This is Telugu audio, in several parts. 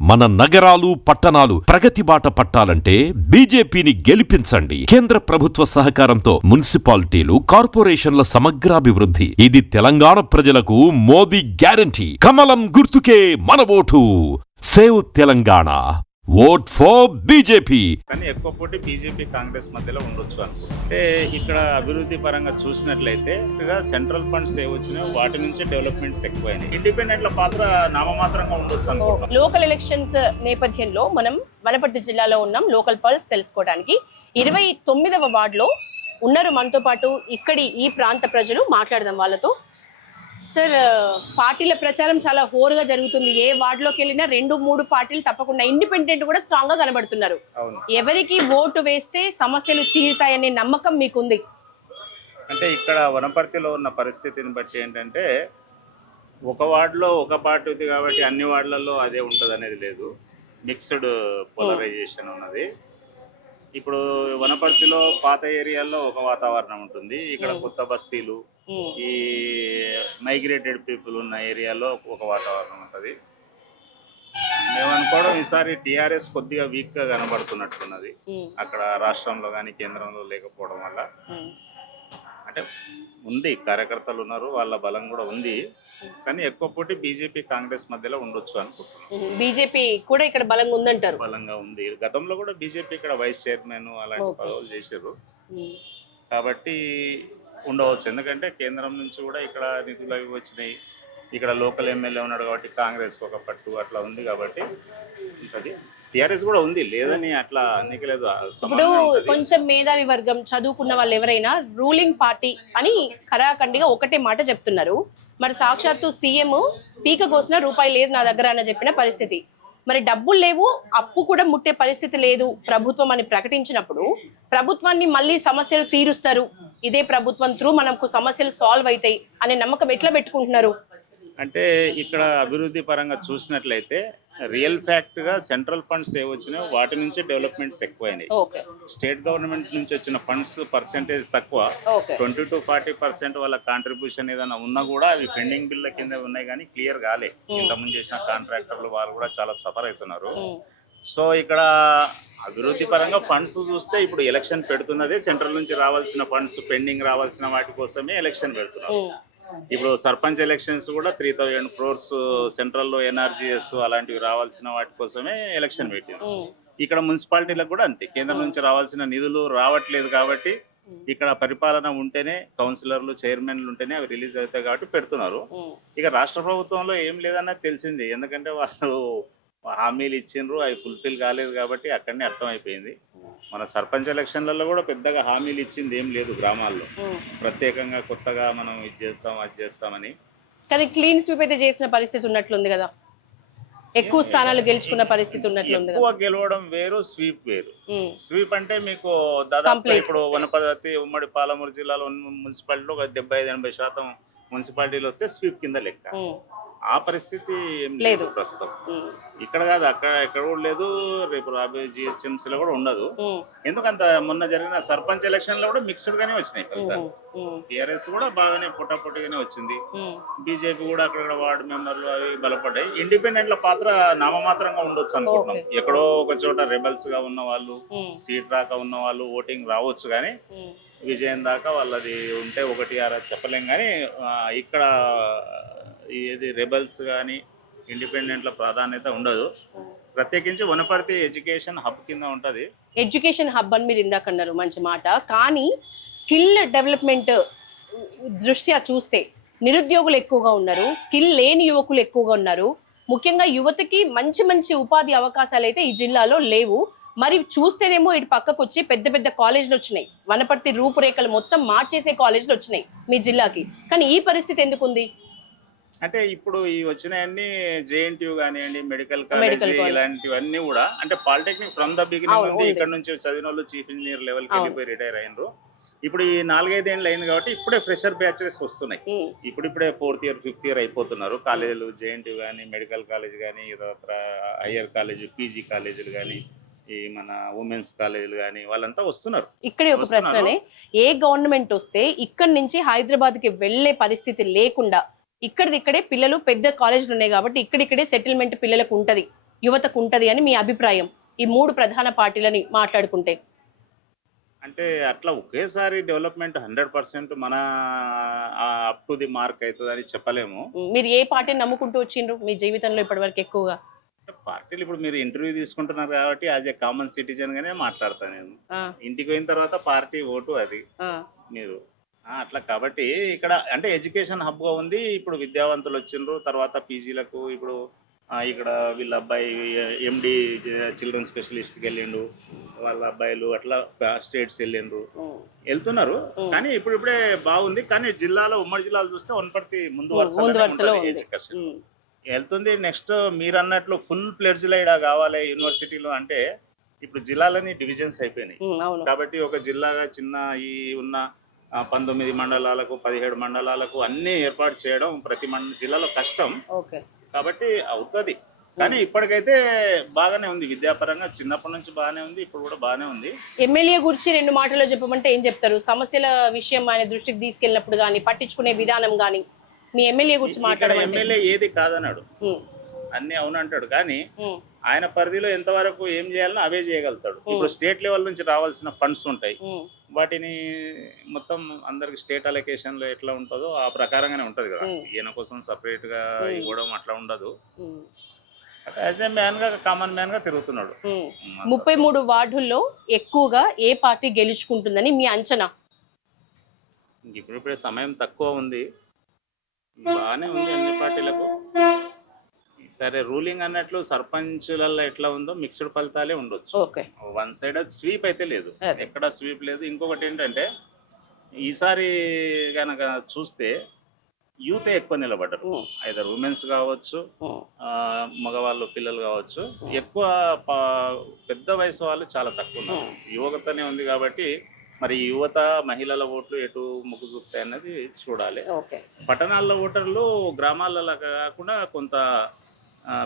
మన నగరాలు పట్టణాలు ప్రగతి బాట పట్టాలంటే బీజేపీని గెలిపించండి. కేంద్ర ప్రభుత్వ సహకారంతో మున్సిపాలిటీలు, కార్పొరేషన్ల సమగ్రాభివృద్ధి. ఇది తెలంగాణ ప్రజలకు మోదీ గ్యారంటీ. కమలం గుర్తుకే మన vote. Save Telangana. Vote for BJP. కానీ ఎక్కువ పోటీ బీజేపీ కాంగ్రెస్ మధ్యలో ఉండొచ్చు అనుకుంటే ఇక్కడ అభివృద్ధి పరంగా చూసినట్లయితే సెంట్రల్ ఫండ్స్ ఏ వచ్చినాయో వాటి నుంచి డెవలప్మెంట్స్ ఎక్కువైనాయి. ఇండిపెండెంట్ల పాత్ర నామమాత్రంగా ఉండొచ్చు అనుకుంటున్నాం. లోకల్ ఎలక్షన్స్ నేపథ్యంలో మనం వనపర్తి జిల్లాలో ఉన్నాం. లోకల్ పల్స్ తెలుసుకోవడానికి 29వ వార్డులో ఉన్నారు మనతో పాటు ఇక్కడి ఈ ప్రాంత ప్రజలు. మాట్లాడదాం వాళ్ళతో. సార్, పార్టీల ప్రచారం చాలా హోరుగా జరుగుతుంది. ఏ వార్డులోకి వెళ్ళినా 2-3 పార్టీలు తప్పకుండా, ఇండిపెండెంట్ కూడా స్ట్రాంగ్ గా కనబడుతున్నారు. ఎవరికి ఓటు వేస్తే సమస్యలు తీరుతాయనే నమ్మకం మీకుంది? అంటే ఇక్కడ వనపర్తిలో ఉన్న పరిస్థితిని బట్టి ఏంటంటే ఒక వార్డులో ఒక పార్టీ ఉంది కాబట్టి అన్ని వార్డులలో అదే ఉంటుంది అనేది లేదు. మిక్స్డ్ పోలరైజేషన్ ఉన్నది. ఇప్పుడు వనపర్తిలో పాత ఏరియాల్లో ఒక వాతావరణం ఉంటుంది, ఇక్కడ కొత్త బస్తీలు, ఈ మైగ్రేటెడ్ పీపుల్ ఉన్న ఏరియాలో ఒక వాతావరణం ఉంటుంది. మేము అనుకోవడం ఈసారి టీఆర్ఎస్ కొద్దిగా వీక్గా కనబడుతున్నట్టున్నది అక్కడ రాష్ట్రంలో కానీ కేంద్రంలో లేకపోవడం వల్ల. అంటే ఉంది, కార్యకర్తలు ఉన్నారు, వాళ్ళ బలం కూడా ఉంది. కానీ ఎక్కువ పోటీ బీజేపీ కాంగ్రెస్ మధ్యలో ఉండొచ్చు అనుకుంటున్నాను. బీజేపీ కూడా ఇక్కడ బలంగా ఉందంటారు? బలంగా ఉంది. గతంలో కూడా బీజేపీ ఇక్కడ వైస్ చైర్మన్ అలాంటి పదవులు చేశారు కాబట్టి ఉండవచ్చు. ఎందుకంటే కేంద్రం నుంచి కూడా ఇక్కడ నిధులు అవి వచ్చినాయి. ఇక్కడ లోకల్ ఎమ్మెల్యే ఉన్నాడు కాబట్టి కాంగ్రెస్ ఒక పట్టు అట్లా ఉంది కాబట్టి ఉంటుంది. టీఆర్ఎస్ కూడా ఉంది, లేదని అట్లా అందుకలేదు. ఇప్పుడు కొంచెం మేధావి వర్గం, చదువుకున్న వాళ్ళు ఎవరైనా రూలింగ్ పార్టీ అని ఖరాఖండిగా ఒకటే మాట చెప్తున్నారు. మరి సాక్షాత్తు సీఎం పీక కోసిన రూపాయి లేదు నా దగ్గర అని చెప్పిన పరిస్థితి. మరి డబ్బులు లేవు, అప్పు కూడా ముట్టే పరిస్థితి లేదు ప్రభుత్వం అని ప్రకటించినప్పుడు ప్రభుత్వాన్ని మళ్ళీ సమస్యలు తీరుస్తారు, ఇదే ప్రభుత్వం త్రూ మనకు సమస్యలు సాల్వ్ అవుతాయి అనే నమ్మకం ఎట్లా పెట్టుకుంటున్నారు? అంటే ఇక్కడ అభివృద్ధి పరంగా చూసినట్లయితే రియల్ ఫ్యాక్ట్ గా సెంట్రల్ ఫండ్స్ ఏ వచ్చినాయో వాటి నుంచి డెవలప్మెంట్స్ ఎక్కువైనాయి. స్టేట్ గవర్నమెంట్ నుంచి వచ్చిన ఫండ్స్ పర్సెంటేజ్ తక్కువ. 20-40% వాళ్ళ కాంట్రిబ్యూషన్ ఏదైనా ఉన్నా కూడా అవి పెండింగ్ బిల్ల కింద ఉన్నాయి కానీ క్లియర్ కాలే. ఇంతకుముందు చేసిన కాంట్రాక్టర్లు వాళ్ళు కూడా చాలా సఫర్ అవుతున్నారు. సో ఇక్కడ అభివృద్ధి పరంగా ఫండ్స్ చూస్తే ఇప్పుడు ఎలక్షన్ పెడుతున్నదే సెంట్రల్ నుంచి రావాల్సిన ఫండ్స్, పెండింగ్ రావాల్సిన వాటి కోసమే ఎలక్షన్ పెడుతున్నారు. ఇప్పుడు సర్పంచ్ ఎలక్షన్స్ కూడా 3000 crores సెంట్రల్లో ఎన్ఆర్జీఎస్ అలాంటివి రావాల్సిన వాటి కోసమే ఎలక్షన్ పెట్టారు. ఇక్కడ మున్సిపాలిటీలకు కూడా అంతే, కేంద్రం నుంచి రావాల్సిన నిధులు రావట్లేదు కాబట్టి ఇక్కడ పరిపాలన ఉంటేనే, కౌన్సిలర్లు, చైర్మన్లు ఉంటేనే అవి రిలీజ్ అవుతాయి కాబట్టి పెడుతున్నారు. ఇక రాష్ట్ర ప్రభుత్వంలో ఏం లేదన్నది తెలిసింది, ఎందుకంటే వాళ్ళు హామీలు ఇచ్చిండ్రు, అవి ఫుల్ఫిల్ కాలేదు కాబట్టి అక్కడనే అర్థమైపోయింది. మన సర్పంచ్ ఎలక్షన్లలో కూడా పెద్దగా హామీలు ఇచ్చింది ఏం లేదు గ్రామాల్లో, ప్రత్యేకంగా కొత్తగా మనం ఇది చేస్తాం అది చేస్తామని. కానీ క్లీన్ స్వీప్ అయితే చేసిన పరిస్థితి ఉన్నట్లుంది కదా, ఎక్కువ స్థానాలు గెలుచుకున్న పరిస్థితి ఉన్నట్లుంది. ఎక్కువ గెలవడం వేరు, స్వీప్ వేరు. స్వీప్ అంటే మీకు దాదాపు ఇప్పుడు వనపర్తి ఉమ్మడి పాలమూరు జిల్లాలో మున్సిపాలిటీలో 75-80% మున్సిపాలిటీలు వస్తే స్వీప్ కింద లెక్క. ఆ పరిస్థితి ఏం లేదు ప్రస్తుతం. ఇక్కడ కాదు, అక్కడ ఎక్కడ కూడా లేదు, రేపు రాబోయే జిహెచ్ఎంసీలో కూడా ఉండదు. ఎందుకంత మొన్న జరిగిన సర్పంచ్ ఎలక్షన్ లో కూడా మిక్స్డ్ గానే వచ్చినాయి ఫలితాలు. టీఆర్ఎస్ కూడా బాగానే పొట్టాపొట్టిగానే వచ్చింది, బీజేపీ కూడా అక్కడ వార్డు మెంబర్లు అవి బలపడ్డాయి. ఇండిపెండెంట్ల పాత్ర నామమాత్రంగా ఉండొచ్చు అనుకుంటున్నాం. ఎక్కడో ఒక చోట రెబల్స్ గా ఉన్న వాళ్ళు, సీట్ రాక ఉన్న వాళ్ళు ఓటింగ్ రావచ్చు, కానీ విజయం దాకా వాళ్ళది ఉంటే 1-6 చెప్పలేం. కానీ ఇక్కడ ఏది రెబల్స్ కానీ ఇండిపెండెంట్ల ప్రాధాన్యత ఉండదు. ప్రత్యేకించి వనపర్తి ఎడ్యుకేషన్ హబ్ కింద ఉంటుంది. ఎడ్యుకేషన్ హబ్ అని మీరు ఇందాక అన్నారు, మంచి మాట. కానీ స్కిల్ డెవలప్మెంట్ దృష్ట్యా చూస్తే నిరుద్యోగులు ఎక్కువగా ఉన్నారు, స్కిల్ లేని యువకులు ఎక్కువగా ఉన్నారు. ముఖ్యంగా యువతకి మంచి మంచి ఉపాధి అవకాశాలు అయితే ఈ జిల్లాలో లేవు. మరి చూస్తేనేమో ఇటు పక్కకు వచ్చి పెద్ద పెద్ద కాలేజీలు వచ్చినాయి, వనపర్తి రూపురేఖలు మొత్తం మార్చేసే కాలేజీలు వచ్చినాయి మీ జిల్లాకి. కానీ ఈ పరిస్థితి ఎందుకు ఉంది అంటే ఇప్పుడు ఈ వచ్చినాయన్నీ జేఎన్టీయూ కానివ్వండి, మెడికల్ కాలేజ్ ఇలాంటివన్నీ కూడా అంటే పాలిటెక్నిక్ ఫ్రమ్ ద బిగినింగ్ ఉంది. ఇక్కడ నుంచి చదివిన వాళ్ళు చీఫ్ ఇంజనీర్ లెవెల్కి వెళ్ళిపోయి రిటైర్ అయ్యారు. ఇప్పుడు ఈ 4-5 ఏళ్ళు అయింది కాబట్టి ఇప్పుడే ఫ్రెషర్ బ్యాచెస్ వస్తున్నాయి. ఇప్పుడిప్పుడే 4th year 5th year అయిపోతున్నారు. కాలేజీలు జేఎన్టీయూ కానీ, మెడికల్ కాలేజ్ కానీ, ఇతర హయ్యర్ కాలేజ్, పీజీ కాలేజీలు కానీ, ఈ మన ఉమెన్స్ కాలేజీలు కానీ వాళ్ళంతా వస్తున్నారు. ఇక్కడే ఒక ప్రశ్ననే, ఏ గవర్నమెంట్ వస్తే ఇక్కడి నుంచి హైదరాబాద్కి వెళ్లే పరిస్థితి లేకుండా ఇక్కడిక్కడే పిల్లలు, పెద్ద కాలేజీలు ఉన్నాయి కాబట్టి ఇక్కడిక్కడే సెటిల్మెంట్ పిల్లలకు ఉంటది, యువతకు ఉంటది అని మీ అభిప్రాయం ఈ 3 ప్రధాన పార్టీలని మాట్లాడుకుంటే? అంటే అట్లా ఒకేసారి డెవలప్మెంట్ 100% మన అప్ టు ది మార్క్ అవుతుందని చెప్పలేము. మీరు ఏ పార్టీని నమ్ముకుంటూ వచ్చిండ్రు మీ జీవితంలో ఇప్పటివరకు ఎక్కువగా? పార్టీలు ఇప్పుడు మీరు ఇంటర్వ్యూ తీసుకుంటున్నారు కాబట్టి యాజ్ ఏ కామన్ సిటిజన్ గానే మాట్లాడతాను నేను. ఆ, ఇంటికి పోయిన తర్వాత పార్టీ ఓటు అది ఆ, మీరు అట్లా కాబట్టి ఇక్కడ అంటే ఎడ్యుకేషన్ హబ్ గా ఉంది. ఇప్పుడు విద్యావంతులు వచ్చిండ్రు, తర్వాత పీజీలకు ఇప్పుడు ఇక్కడ వీళ్ళ అబ్బాయి ఎండి చిల్డ్రన్ స్పెషలిస్ట్కి వెళ్ళిండు, వాళ్ళ అబ్బాయిలు అట్లా స్టేట్స్ వెళ్ళిండ్రు, వెళ్తున్నారు. కానీ ఇప్పుడే బాగుంది. కానీ జిల్లాలో ఉమ్మడి జిల్లాలు చూస్తే వనపర్తి ముందు వరుసలో ఉంది. ఎడ్యుకేషన్ వెళ్తుంది. నెక్స్ట్ మీరు అన్నట్లు ఫుల్ ప్లెడ్జ్లో ఇక్కడ కావాలి యూనివర్సిటీలో అంటే ఇప్పుడు జిల్లాలని డివిజన్స్ అయిపోయినాయి. అవును. కాబట్టి ఒక జిల్లాగా చిన్న ఈ ఉన్న 19 మండలాలకు 17 మండలాలకు అన్ని ఏర్పాటు చేయడం ప్రతి జిల్లాలో కష్టం. ఓకే. కాబట్టి అవుతుంది. కానీ ఇప్పటికైతే బాగానే ఉంది విద్యాపరంగా, చిన్నప్పటి నుంచి బాగానే ఉంది, ఇప్పుడు కూడా బాగానే ఉంది. ఎమ్మెల్యే గురించి 2 మాటల్లో చెప్పమంటే ఏం చెప్తారు? సమస్యల విషయం ఆయన దృష్టికి తీసుకెళ్ళినప్పుడు కానీ, పట్టించుకునే విధానం కానీ, మీ ఎమ్మెల్యే గురించి మాట్లాడమంటే? ఎమ్మెల్యే ఏది కాదన్నాడు, అన్ని అవునంటాడు. కానీ ఆయన పరిధిలో ఎంతవరకు ఏం చేయాలనో అవే చేయగలుగుతాడు. ఇప్పుడు స్టేట్ లెవెల్ నుంచి రావాల్సిన ఫండ్స్ ఉంటాయి, వాటిని మొత్తం అందరికి స్టేట్ అలొకేషన్ లో ఎట్లా ఉంటుందో ఆ ప్రకారంగానే ఉంటది కదా. ఈయన కోసం సపరేట్ గా ఇవ్వడం అట్లా ఉండదు. యాజ్ ఏ మ్యాన్ గా, కామన్ మ్యాన్ గా తిరుగుతున్నాడు. 33 వార్డుల్లో ఎక్కువగా ఏ పార్టీ గెలుచుకుంటుందని మీ అంచనా? ఇప్పుడే సమయం తక్కువ ఉంది, బాగానే ఉంది అన్ని పార్టీలకు. సరే రూలింగ్ అన్నట్లు సర్పంచులలో ఎట్లా ఉందో మిక్స్డ్ ఫలితాలే ఉండొచ్చు. వన్ సైడ్ స్వీప్ అయితే లేదు, ఎక్కడ స్వీప్ లేదు. ఇంకొకటి ఏంటంటే ఈసారి కనుక చూస్తే యూత్ ఎక్కువ నిలబడ్డారు. ఐదర్ ఉమెన్స్ కావచ్చు, మగవాళ్ళు పిల్లలు కావచ్చు. ఎక్కువ పెద్ద వయసు వాళ్ళు చాలా తక్కువ ఉన్నారు, యువతనే ఉంది. కాబట్టి మరి యువత మహిళల ఓట్లు ఎటు మొగ్గు చూపుతాయి అన్నది చూడాలి. పట్టణాల్లో ఓటర్లు గ్రామాలలో కాకుండా కొంత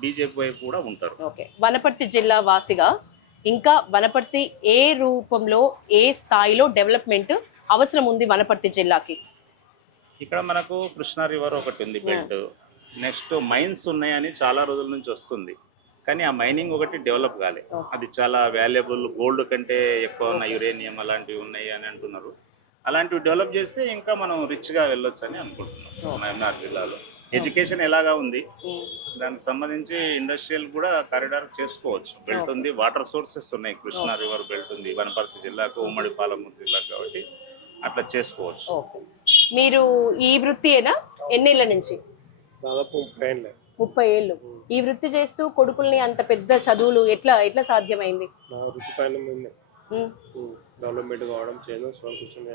బీజేపీ వైపు కూడా ఉంటారు. వనపర్తి జిల్లా వాసిగా ఇంకా వనపర్తి ఏ రూపంలో ఏ స్థాయిలో డెవలప్మెంట్ అవసరం ఉంది వనపర్తి జిల్లాకి? ఇక్కడ మనకు కృష్ణా రివర్ ఒకటి ఉంది బెల్ట్, నెక్స్ట్ మైన్స్ ఉన్నాయని చాలా రోజుల నుంచి వస్తుంది. కానీ ఆ మైనింగ్ ఒకటి డెవలప్ కాలే. అది చాలా వాల్యుబుల్, గోల్డ్ కంటే ఎక్కువ ఉన్న యురేనియం అలాంటివి ఉన్నాయి అని అంటున్నారు. అలాంటివి డెవలప్ చేస్తే ఇంకా మనం రిచ్గా వెళ్ళొచ్చు అని అనుకుంటున్నాం. మహబూబ్నగర్ జిల్లాలో ఎడ్యుకేషన్ ఎలాగా ఉంది, దానికి సంబంధించి ఇండస్ట్రియల్ కూడా కారిడార్ చేసుకోవచ్చు. బెల్ట్ ఉంది, వాటర్ సోర్సెస్ ఉన్నాయి, కృష్ణా రివర్ బెల్ట్ ఉంది వనపర్తి జిల్లాకు, ఉమ్మడి పాలమూరు జిల్లాకు. కాబట్టి అట్లా చేసుకోవచ్చు. మీరు ఈ వృత్తియేనా ఎన్నేళ్ల నుంచి? దాదాపు 30 ఏళ్ళు ఈ వృత్తి చేస్తూ కొడుకుల్ని అంత పెద్ద చదువులు ఎట్లా సాధ్యమైంది? నా వృత్తి పైన డెవలప్మెంట్ కావడం చేయడం కూర్చొని.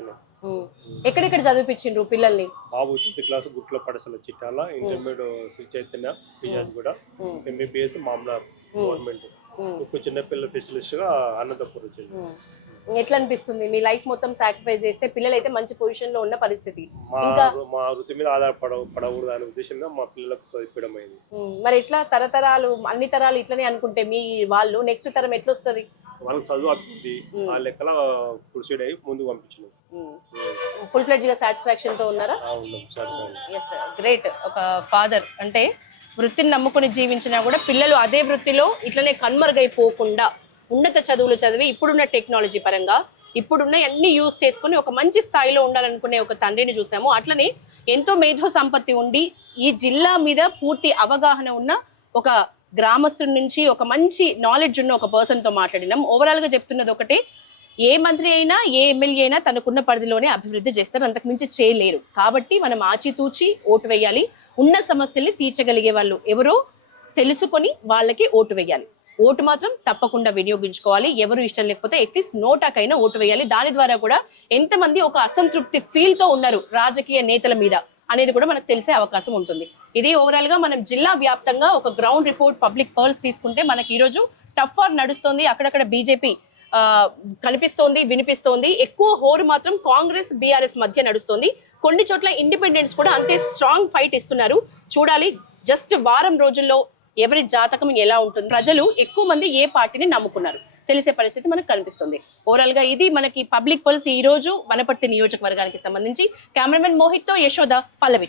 ఎక్కడెక్కడ చదివిపించిండ్రు పిల్లల్ని? బాబు 10th క్లాస్ గుట్ల పడసల చిట్టాల, ఇంటర్మీడియట్ శ్రీ చైతన్య పిజాజ్ కూడా, ఎంబీబీఎస్ మామూలు గవర్నమెంట్. ఇప్పుడు చిన్నపిల్లల స్పెషలిస్ట్ గా అనంతపురం వచ్చేది. ఎట్లా అనిపిస్తుంది? మీ లైఫ్ మొత్తం సాక్రిఫైస్ చేస్తే పిల్లలు అయితే మంచి పొజిషన్ లో ఉన్న పరిస్థితి, మా వృత్తి మీద ఆధారపడకూడదు అనే ఉద్దేశంగా మా పిల్లలకు చదివించడం అయింది. మరి ఎట్లా తరతరాలు అన్ని తరాలు ఇట్లనే అనుకుంటే మీ వాళ్ళు నెక్స్ట్ తరం ఎట్లా వస్తుంది? వాళ్ళకి చదువు అబ్బింది, ఆ లెక్కల ప్రొసీడ్ అయ్యి ముందుకు పంపించినాం. ఫుల్ ఫ్లెడ్జ్ గా సాటిస్ఫాక్షన్ తో ఉన్నారా? గ్రేట్. ఒక ఫాదర్ అంటే వృత్తిని నమ్ముకొని జీవించినా కూడా పిల్లలు అదే వృత్తిలో ఇట్లనే కన్మరుగైపోకుండా ఉన్నత చదువులు చదివి ఇప్పుడున్న టెక్నాలజీ పరంగా ఇప్పుడున్న అన్ని యూజ్ చేసుకుని ఒక మంచి స్థాయిలో ఉండాలనుకునే ఒక తండ్రిని చూసాము. అట్లనే ఎంతో మేధో సంపత్తి ఉండి ఈ జిల్లా మీద పూర్తి అవగాహన ఉన్న ఒక గ్రామస్తుడి నుంచి ఒక మంచి నాలెడ్జ్ ఉన్న ఒక పర్సన్తో మాట్లాడినాం. ఓవరాల్గా చెప్తున్నది ఒకటే, ఏ మంత్రి అయినా ఏ ఎమ్మెల్యే అయినా తనకున్న పరిధిలోనే అభివృద్ధి చేస్తారు, అంతకుమించి చేయలేరు. కాబట్టి మనం ఆచితూచి ఓటు వేయాలి. ఉన్న సమస్యల్ని తీర్చగలిగే వాళ్ళు ఎవరో తెలుసుకొని వాళ్ళకి ఓటు వేయాలి. ఓటు మాత్రం తప్పకుండా వినియోగించుకోవాలి. ఎవరు ఇష్టం లేకపోతే అట్లీస్ట్ నోటాకైనా ఓటు వేయాలి. దాని ద్వారా కూడా ఎంతమంది ఒక అసంతృప్తి ఫీల్తో ఉన్నారు రాజకీయ నేతల మీద అనేది కూడా మనకు తెలిసే అవకాశం ఉంటుంది. ఇది ఓవరాల్ గా మనం జిల్లా వ్యాప్తంగా ఒక గ్రౌండ్ రిపోర్ట్ పబ్లిక్ పర్ల్స్ తీసుకుంటే మనకి ఈరోజు టఫ్ వార్ నడుస్తోంది. అక్కడక్కడ బీజేపీ కనిపిస్తోంది, వినిపిస్తోంది. ఎక్కువ హోరు మాత్రం కాంగ్రెస్ బీఆర్ఎస్ మధ్య నడుస్తోంది. కొన్ని చోట్ల ఇండిపెండెంట్స్ కూడా అంతే స్ట్రాంగ్ ఫైట్ ఇస్తున్నారు. చూడాలి జస్ట్ వారం రోజుల్లో ఎవరి జాతకం ఎలా ఉంటుంది, ప్రజలు ఎక్కువ మంది ఏ పార్టీని నమ్ముకున్నారు తెలిసే పరిస్థితి మనకు కనిపిస్తుంది. ఓవరాల్ గా ఇది మనకి పబ్లిక్ పల్స్ ఈ రోజు వనపర్తి నియోజకవర్గానికి సంబంధించి. కెమెరామెన్ మోహిత్ తో యశోద, పల్లవి.